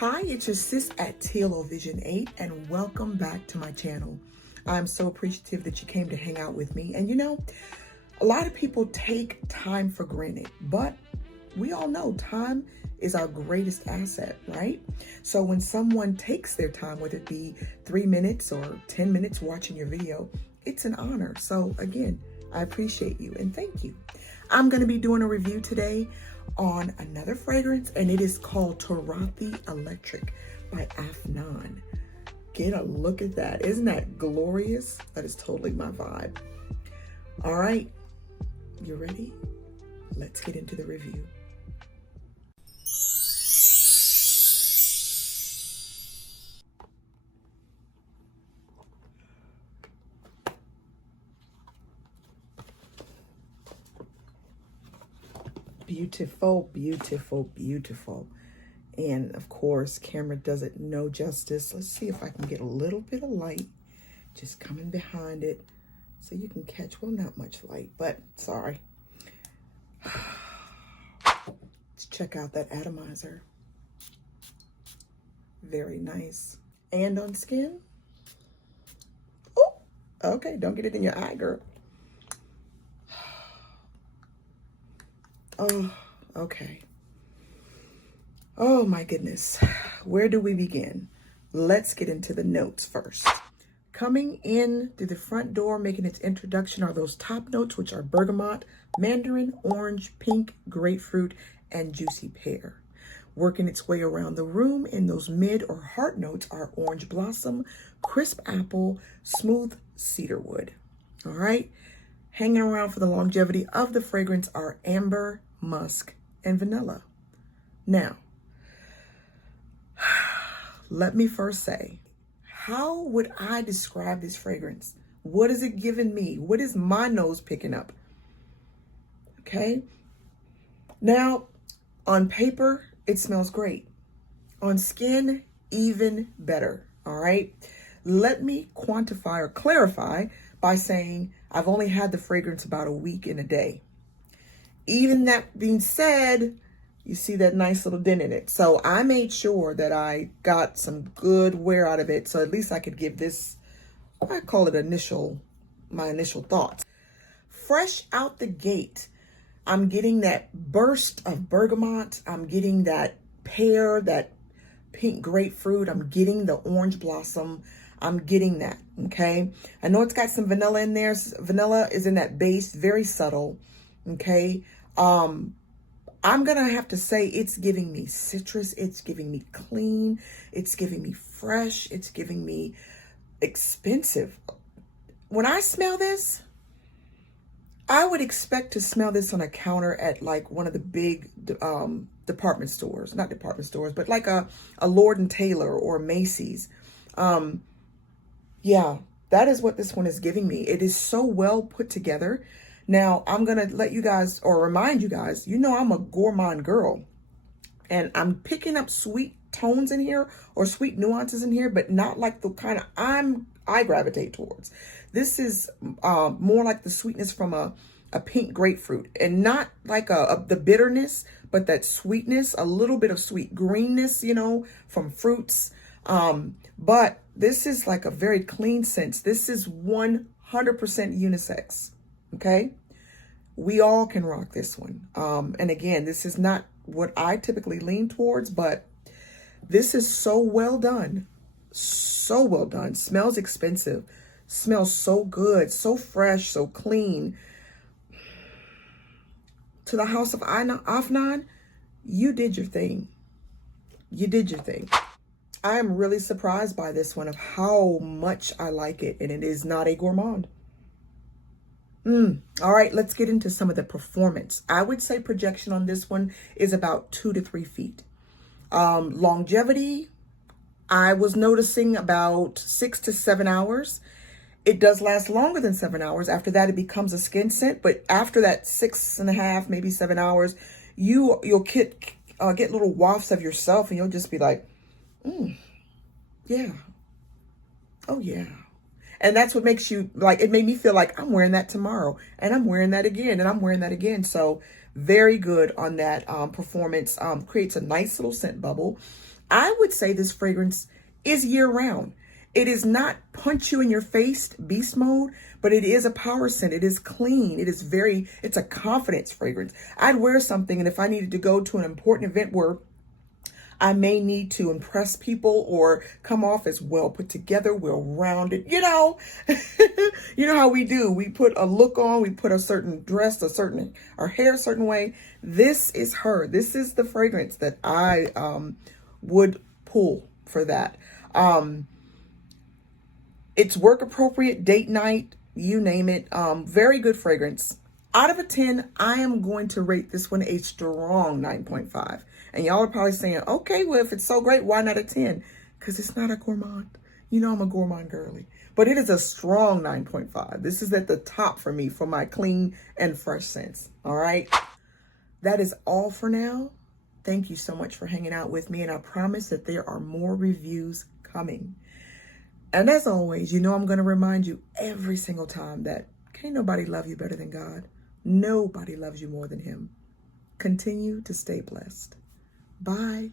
Hi, it's your sis at TLO Vision 8 and welcome back to my channel. I'm so appreciative that you came to hang out with me. And you know, a lot of people take time for granted, but we all know time is our greatest asset, right? So when someone takes their time, whether it be 3 minutes or 10 minutes watching your video, it's an honor. So again, I appreciate you and thank you. I'm going to be doing a review today on another fragrance, and it is called Turathi Electric by Afnan. Get a look at that. Isn't that glorious? That is totally my vibe. All right, you ready? Let's get into the review. Beautiful, beautiful, beautiful. And of course, camera does it no justice. Let's see if I can get a little bit of light just coming behind it so you can catch, well, not much light, but sorry. Let's check out that atomizer. Very nice. And on skin. Oh, okay, don't get it in your eye, girl. Oh, okay. Oh my goodness. Where do we begin? Let's get into the notes first. Coming in through the front door, making its introduction are those top notes, which are bergamot, mandarin, orange, pink, grapefruit, and juicy pear. Working its way around the room in those mid or heart notes are orange blossom, crisp apple, smooth cedarwood. All right. Hanging around for the longevity of the fragrance are amber, musk, and vanilla. Now, let me first say, how would I describe this fragrance? What is it giving me? What is my nose picking up? Okay. Now, on paper, it smells great. On skin, even better. All right. Let me quantify or clarify by saying I've only had the fragrance about a week and a day. Even that being said, you see that nice little dent in it. So I made sure that I got some good wear out of it. So at least I could give this, I call it my initial thoughts. Fresh out the gate, I'm getting that burst of bergamot. I'm getting that pear, that pink grapefruit. I'm getting the orange blossom. I'm getting that, okay? I know it's got some vanilla in there. Vanilla is in that base, very subtle, okay? I'm gonna have to say it's giving me citrus, it's giving me clean, it's giving me fresh, it's giving me expensive. When I smell this, I would expect to smell this on a counter at like one of the big department stores, not department stores, but like a Lord and Taylor or Macy's. Yeah, that is what this one is giving me. It is so well put together. Now, I'm going to let you guys or remind you guys, you know, I'm a gourmand girl and I'm picking up sweet tones in here or sweet nuances in here, but not like the kind of I gravitate towards. This is more like the sweetness from a pink grapefruit and not like the bitterness, but that sweetness, a little bit of sweet greenness, you know, from fruits. But this is like a very clean sense. This is 100% unisex. Okay. We all can rock this one. And again, this is not what I typically lean towards, but this is so well done. So well done. Smells expensive. Smells so good, so fresh, so clean. To the house of Afnan, you did your thing. You did your thing. I am really surprised by this one of how much I like it, and it is not a gourmand. All right, let's get into some of the performance. I would say projection on this one is about 2 to 3 feet. Longevity, I was noticing about 6 to 7 hours. It does last longer than 7 hours. After that, it becomes a skin scent. But after that 6.5, maybe 7 hours, you'll get little wafts of yourself, and you'll just be like, yeah, oh yeah. And that's what makes you like, it made me feel like I'm wearing that tomorrow and I'm wearing that again and I'm wearing that again. So very good on that performance. Creates a nice little scent bubble. I would say this fragrance is year round. It is not punch you in your face beast mode, but it is a power scent. It is clean. It's a confidence fragrance. I'd wear something, and if I needed to go to an important event where I may need to impress people or come off as well put together, well rounded, you know how we do. We put a look on, we put a certain dress, our hair a certain way. This is her. This is the fragrance that I would pull for that. It's work appropriate, date night, you name it. Very good fragrance. Out of a 10, I am going to rate this one a strong 9.5. And y'all are probably saying, okay, well, if it's so great, why not a 10? Because it's not a gourmand. You know I'm a gourmand girly. But it is a strong 9.5. This is at the top for me for my clean and fresh scents. All right? That is all for now. Thank you so much for hanging out with me. And I promise that there are more reviews coming. And as always, you know I'm going to remind you every single time that can't nobody love you better than God. Nobody loves you more than him. Continue to stay blessed. Bye.